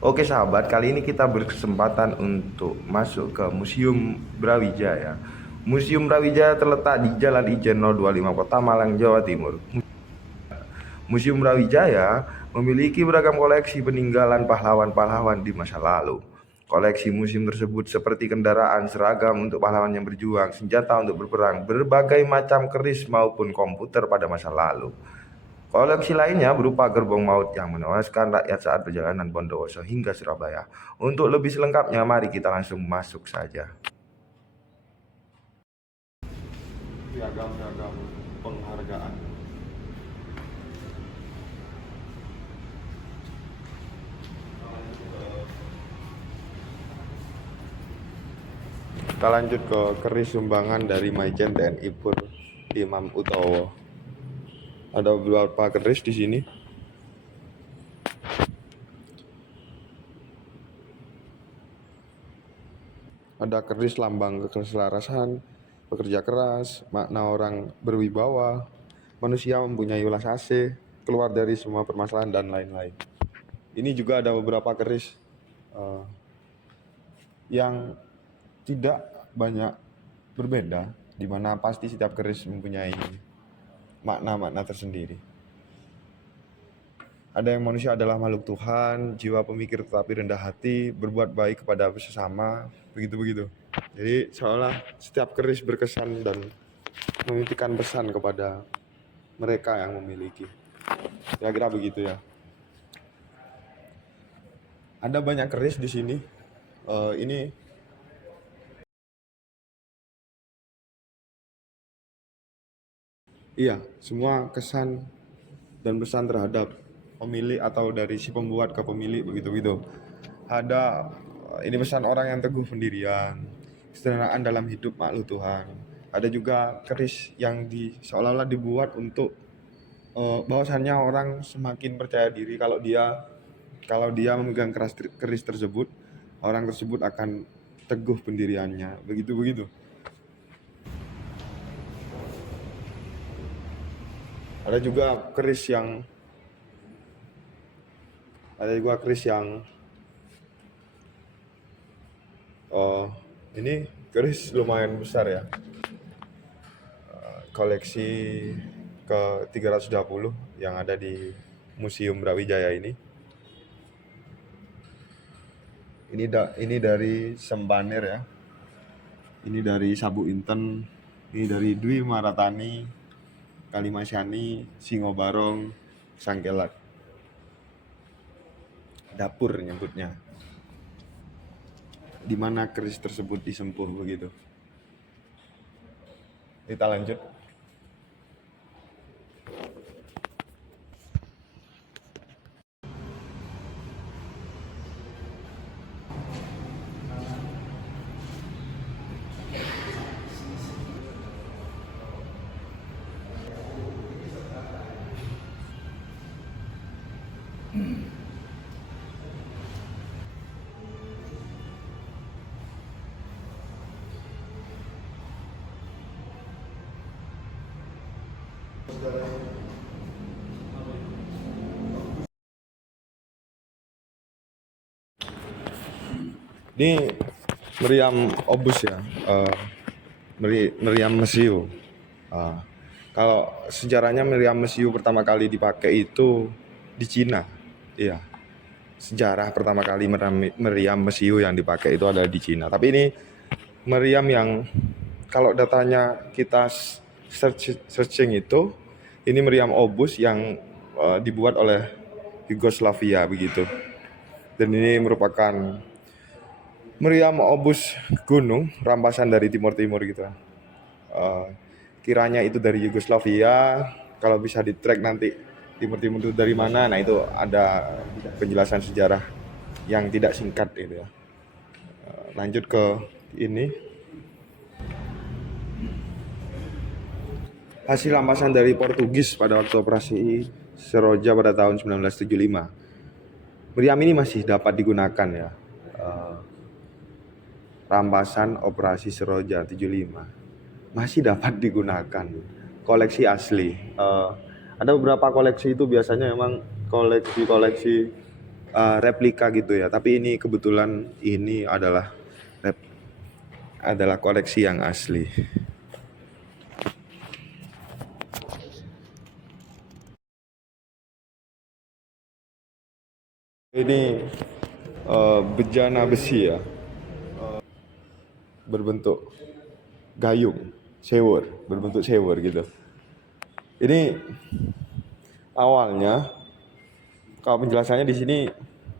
Oke sahabat, kali ini kita berkesempatan untuk masuk ke Museum Brawijaya. Museum Brawijaya terletak di Jalan Ijen 025 Kota Malang, Jawa Timur. Museum Brawijaya memiliki beragam koleksi peninggalan pahlawan-pahlawan di masa lalu. Koleksi museum tersebut seperti kendaraan, seragam untuk pahlawan yang berjuang, senjata untuk berperang, berbagai macam keris maupun komputer pada masa lalu. Koleksi lainnya berupa gerbong maut yang menewaskan rakyat saat perjalanan Bondowoso hingga Surabaya. Untuk lebih selengkapnya, mari kita langsung masuk saja. Piagam-piagam penghargaan. Kita lanjut ke keris sumbangan dari Maijen TNI Pur Imam Utowo. Ada beberapa keris di sini. Ada keris lambang keselarasan, pekerja keras, makna orang berwibawa, manusia mempunyai ulas asih, keluar dari semua permasalahan, dan lain-lain. Ini juga ada beberapa keris yang tidak banyak berbeda, di mana pasti setiap keris mempunyai makna-makna tersendiri. Ada yang manusia adalah makhluk Tuhan, jiwa pemikir tetapi rendah hati, berbuat baik kepada sesama, begitu-begitu. Jadi seolah setiap keris berkesan dan memimpikan pesan kepada mereka yang memiliki. Kira-kira begitu ya. Ada banyak keris di sini. Ini iya, semua kesan dan pesan terhadap pemilik atau dari si pembuat ke pemilik, begitu-begitu. Ada ini pesan orang yang teguh pendirian, kesederhanaan dalam hidup makhluk Tuhan. Ada juga keris yang seolah-olah dibuat untuk bahwasannya orang semakin percaya diri kalau dia memegang keris tersebut, orang tersebut akan teguh pendiriannya, begitu-begitu. Ada juga keris yang ini keris lumayan besar ya. Koleksi ke 320 yang ada di Museum Brawijaya ini. Ini dari Sembanir ya. Ini dari Sabu Inten, ini dari Dwi Maratani, Kalimasyani, Singobarong, Sangkelat. Dapur nyebutnya. Di mana keris tersebut disempuh begitu. Kita lanjut. Ini meriam obus ya, meriam mesiu. Kalau sejarahnya meriam mesiu pertama kali dipakai itu di Cina. Iya, sejarah pertama kali meriam mesiu yang dipakai itu adalah di Cina. Tapi ini meriam yang kalau datanya kita searching itu, ini meriam obus yang dibuat oleh Yugoslavia begitu. Dan ini merupakan meriam obus gunung rampasan dari timur-timur gitu. Kiranya itu dari Yugoslavia. Kalau bisa di track nanti timur-timur itu dari mana, nah itu ada penjelasan sejarah yang tidak singkat gitu ya. Lanjut ke ini, hasil rampasan dari Portugis pada waktu operasi Seroja pada tahun 1975. Meriam ini masih dapat digunakan ya. Rampasan operasi Seroja 75 masih dapat digunakan, koleksi asli. Ada beberapa koleksi itu biasanya memang koleksi replika gitu ya. Tapi ini kebetulan ini adalah koleksi yang asli. Ini bejana besi ya, berbentuk gayung, berbentuk sewer gitu. Ini awalnya, kalau penjelasannya di sini,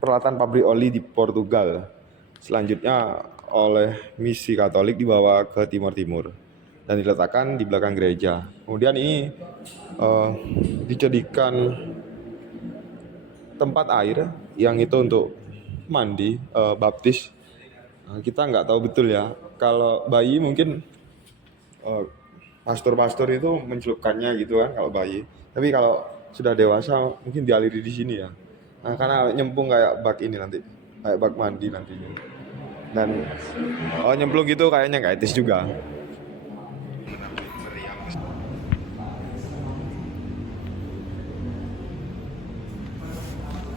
peralatan pabrik oli di Portugal. Selanjutnya oleh misi Katolik dibawa ke Timur Timur dan diletakkan di belakang gereja. Kemudian ini dijadikan tempat air yang itu untuk mandi, baptis. Kita nggak tahu betul ya. Kalau bayi mungkin pastor-pastor itu mencelupkannya gitu kan kalau bayi. Tapi kalau sudah dewasa mungkin dialiri di sini ya. Nah, karena nyemplung kayak bak ini nanti, kayak bak mandi nantinya. Dan nyemplung gitu kayaknya nggak etis juga.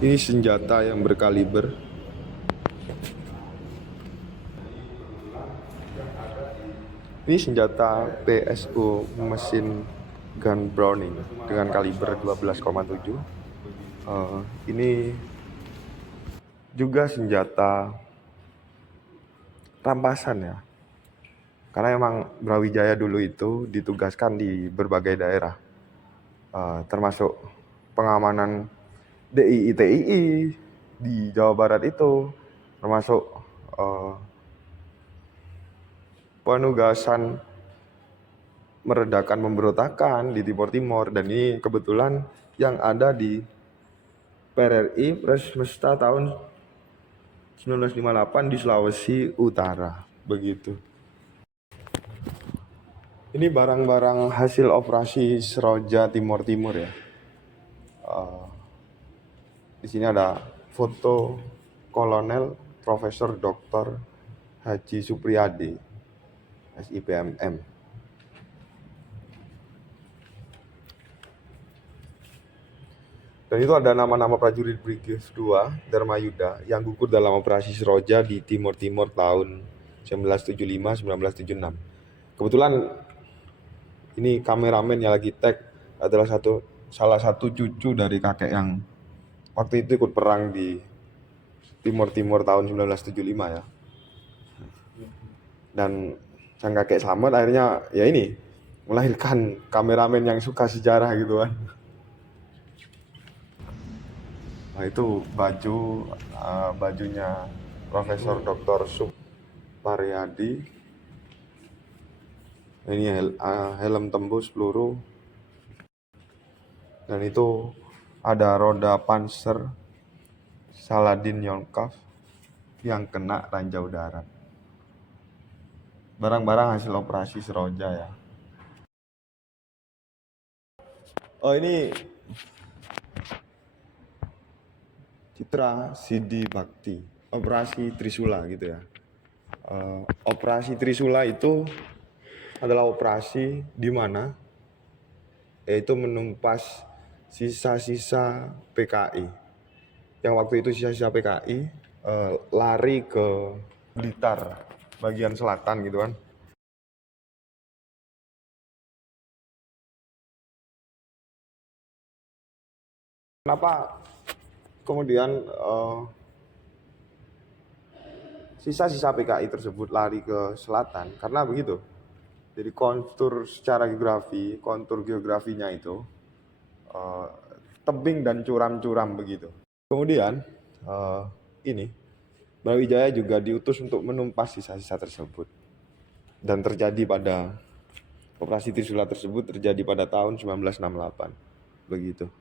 Ini senjata yang berkaliber. Ini senjata PSU mesin gun Browning dengan kaliber 12,7. Ini juga senjata rampasan ya. Karena emang Brawijaya dulu itu ditugaskan di berbagai daerah, termasuk pengamanan DII TII di Jawa Barat itu, termasuk penugasan meredakan pemberontakan di Timur Timur. Dan ini kebetulan yang ada di PRRI Presmesta tahun 1958 di Sulawesi Utara, begitu. Ini barang-barang hasil operasi Seroja Timur Timur ya. Di sini ada foto Kolonel Profesor Dr. Haji Supriyadi, SIPMM. Dan itu ada nama-nama prajurit Brigif 2 Dharma Yuda yang gugur dalam operasi Seroja di Timur Timur tahun 1975-1976. Kebetulan ini kameramen yang lagi tag adalah salah satu cucu dari kakek yang waktu itu ikut perang di Timur Timur tahun 1975 ya. Dan sang kakek selamat akhirnya ya ini melahirkan kameramen yang suka sejarah gitu kan. Nah, itu bajunya Profesor Dr. Supriyadi. Ini helm tembus peluru. Dan itu ada roda Panzer Saladin Yonkaf yang kena ranjau darat. Barang-barang hasil operasi Seroja ya. Oh, ini citra Sidi Bakti, operasi Trisula gitu ya. Operasi Trisula itu adalah operasi di mana yaitu menumpas sisa-sisa PKI. Yang waktu itu sisa-sisa PKI lari ke Blitar bagian selatan gitu kan. Kenapa kemudian sisa-sisa PKI tersebut lari ke selatan? Karena begitu. Jadi kontur geografinya itu tebing dan curam-curam begitu. Kemudian ini Brawijaya juga diutus untuk menumpas sisa-sisa tersebut. Dan terjadi pada operasi Trisula tersebut terjadi pada tahun 1968. Begitu.